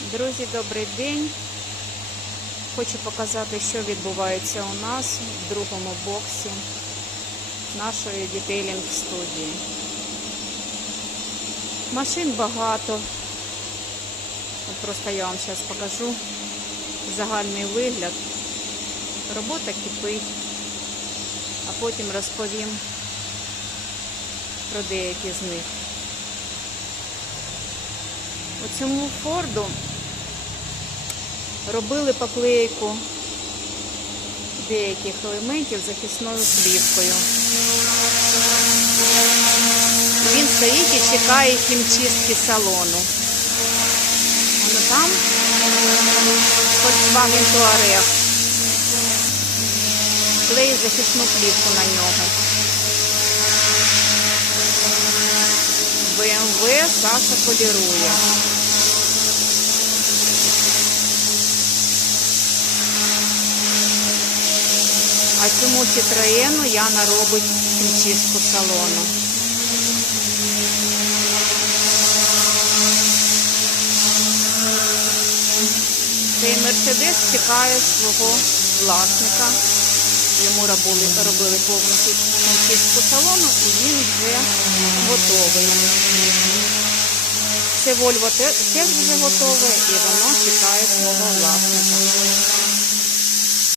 Друзі, добрий день. Хочу показати, що відбувається у нас в другому боксі нашої дітейлінг студії. Машин багато. От просто я вам зараз покажу загальний вигляд. Робота кипить, а потім розповім про деякі з них. У цьому Форду робили поклейку деяких елементів захисною плівкою. Він стоїть і чекає хімчистки салону. Воно там Volkswagen Touareg. Клеїть захисну плівку на нього. BMW Саша полірує. А цьому Citroёну Яна робить хімчистку салону. Цей Мерседес чекає свого власника. Йому робили, робили повну хімчистку салону і він вже готовий. Це Вольво теж вже готове і воно чекає свого власника.